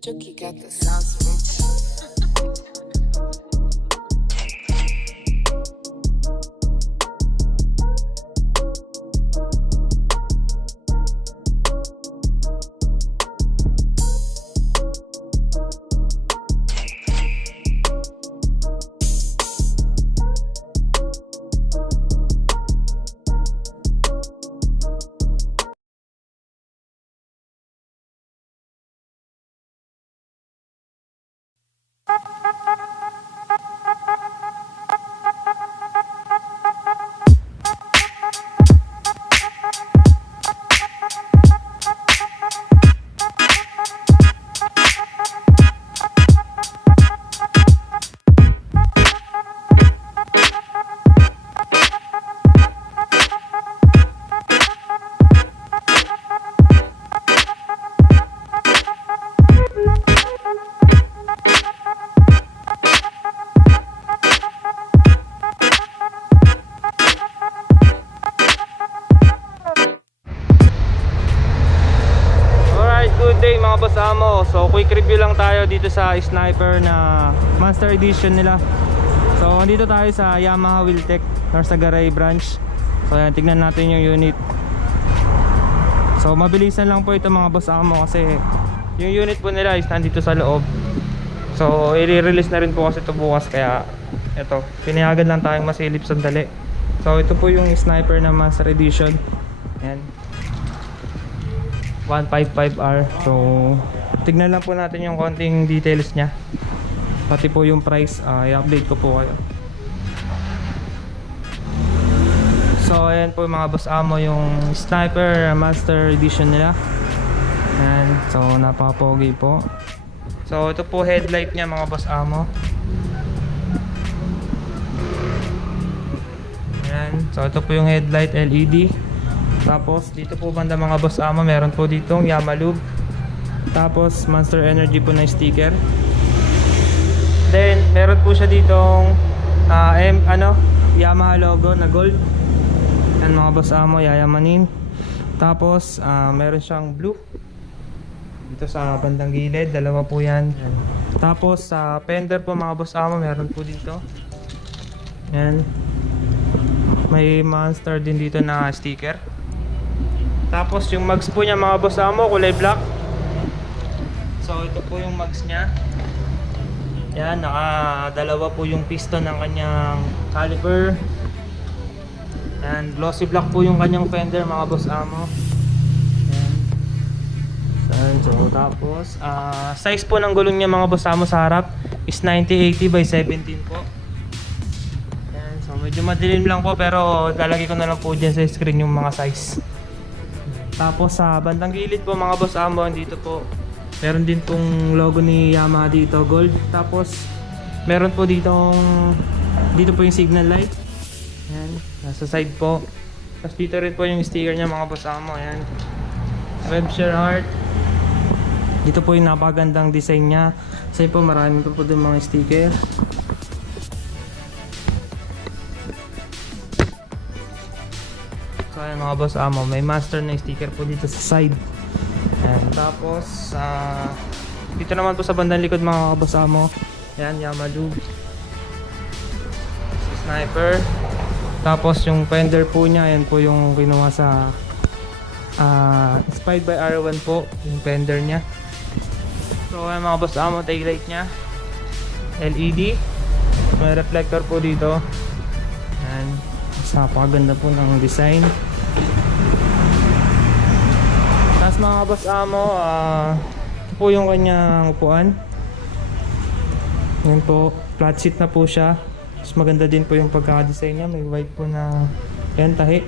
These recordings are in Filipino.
Jockey got the sound switch. Good day mga boss amo. So quick review lang tayo dito sa Sniper na Monster Edition nila. So andito tayo sa Yamaha Wheeltech Norsagaray branch. So ayan, tignan natin yung unit. So mabilisan lang po ito mga boss amo kasi yung unit po nila is nandito sa loob. So i-release na rin po kasi ito bukas, kaya ito, pinayagan lang tayong masilip sandali. So ito po yung Sniper na Monster Edition. Ayan, 155R. So tignan lang po natin yung konting details nya, pati po yung price. I-update ko po kayo. So ayan po mga boss amo, yung Sniper Monster Edition nila. Ayan, so napaka-pogi po. So ito po headlight nya mga boss amo. Ayan, so ito po yung headlight LED. Tapos dito po banda mga boss amo, meron po ditong Yamalube. Tapos Monster Energy po na sticker. Then meron po siya ditong Yamaha logo na gold. Yan mga boss amo, yayamanin. Tapos meron siyang blue dito sa bandang gilid, dalawa po yan. Tapos sa fender po mga boss amo, meron po dito. Yan, may Monster din dito na sticker. Tapos yung mags po niya mga boss amo, kulay black. So ito po yung mags niya. Yan, nakadalawa po yung piston ng kanyang caliper. Yan, glossy black po yung kanyang fender mga boss amo. Yan. So tapos size po ng gulong niya mga boss amo sa harap is 90/80 by 17 po. Yan, so medyo madilim lang po, pero lalagay ko na lang po dyan sa screen yung mga size. Tapos sa bandang gilid po mga boss amo, dito po meron din pong logo ni Yamaha dito, gold. Tapos meron po dito po yung signal light. Ayan, nasa side po. Tapos dito rin po yung sticker niya mga boss amo. Ayan, Webshare Heart. Dito po yung napagandang design niya. Kasi po marami po din mga sticker. So ayan mga boss amo, may Master na sticker po dito sa side. Ayan. Tapos dito naman po sa bandang likod mga boss amo, ayan, Yamalube, Sniper. Tapos yung fender po niya, ayan po yung kinuha sa inspired by R1 po yung fender niya. So ayan mga boss amo, taillight niya LED, may reflector po dito. Ayan, napakaganda po ng design. Tapos mga boss amo, ito po yung kanyang upuan. Yan po, flat seat na po siya. Tapos maganda din po yung pagka-design niya, may white po na yan, tahi.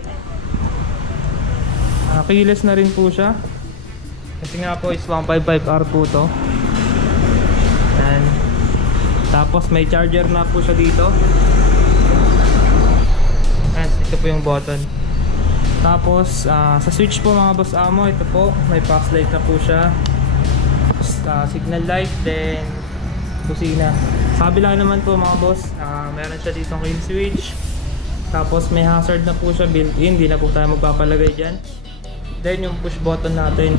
Keyless na rin po siya, kasi nga po is 155R po to. Yan. Tapos may charger na po siya dito. Ito po yung button. Tapos sa switch po mga boss amo, ito po may pass light na po siya. Signal light, then kusina. Sa kabila naman po mga boss, meron siya ditong kill switch. Tapos may hazard na po siya built-in, hindi na po tayo magpapalagay dyan. Then yung push button natin.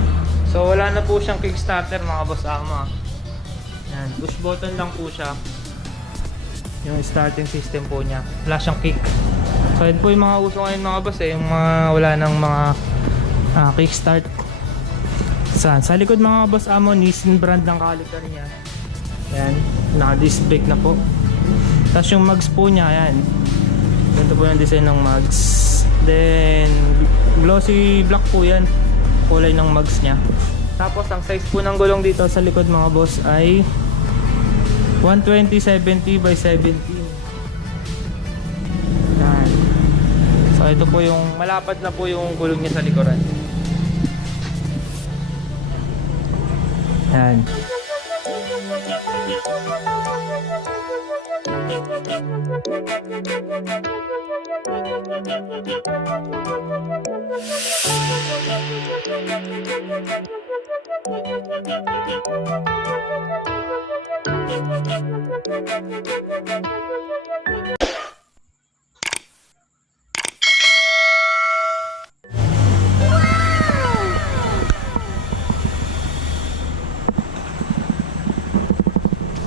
So wala na po siyang kickstarter mga boss amo. Yan, push button lang po siya. Yung starting system po niya. Wala siyang kick. So yun po yung mga uso ngayon mga boss yung mga wala ng mga kickstart. Sa likod mga boss amo, Nissin brand ng caliper niya. Yan, naka-disc brake na po. Tapos yung mags po niya, yan. Ganito po yung design ng mags. Then, glossy black po yan. Kulay ng mags niya. Tapos, ang size po ng gulong dito sa likod mga boss ay 120/70 by 17. Yan. So, ito po yung malapad na po yung gulong niya sa likuran. Yan.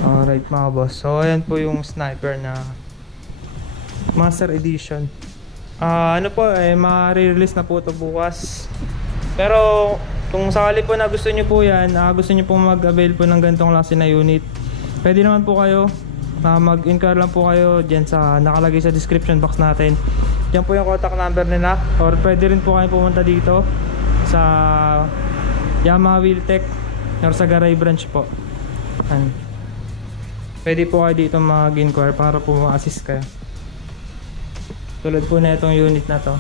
Alright mga boss, so ayan po yung sniper na Master Edition. Ano po ma-release na po ito bukas. Pero kung sakali po na gusto nyo po yan, gusto nyo po mag-avail po ng ganitong klase na unit, pwede naman po kayo mag-inquire lang po kayo dyan sa nakalagay sa description box natin. Dyan po yung contact number nila, or pwede rin po kayo pumunta dito sa Yamaha Wheeltech or sa Garay branch po. Pwede po kayo dito mag-inquire para po ma-assist kayo. Tulad po na itong unit na to.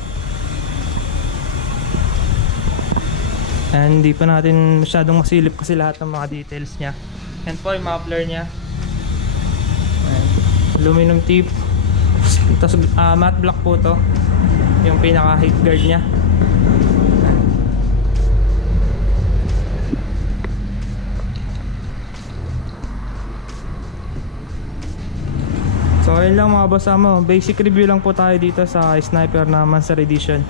And hindi pa natin masyadong masilip kasi lahat ng mga details niya. Yan po yung muffler niya. Ayan. Aluminum tip. Tapos matte black po to. Yung pinaka heat guard niya. So ayun lang mga boss amo, basic review lang po tayo dito sa sniper na Master Edition.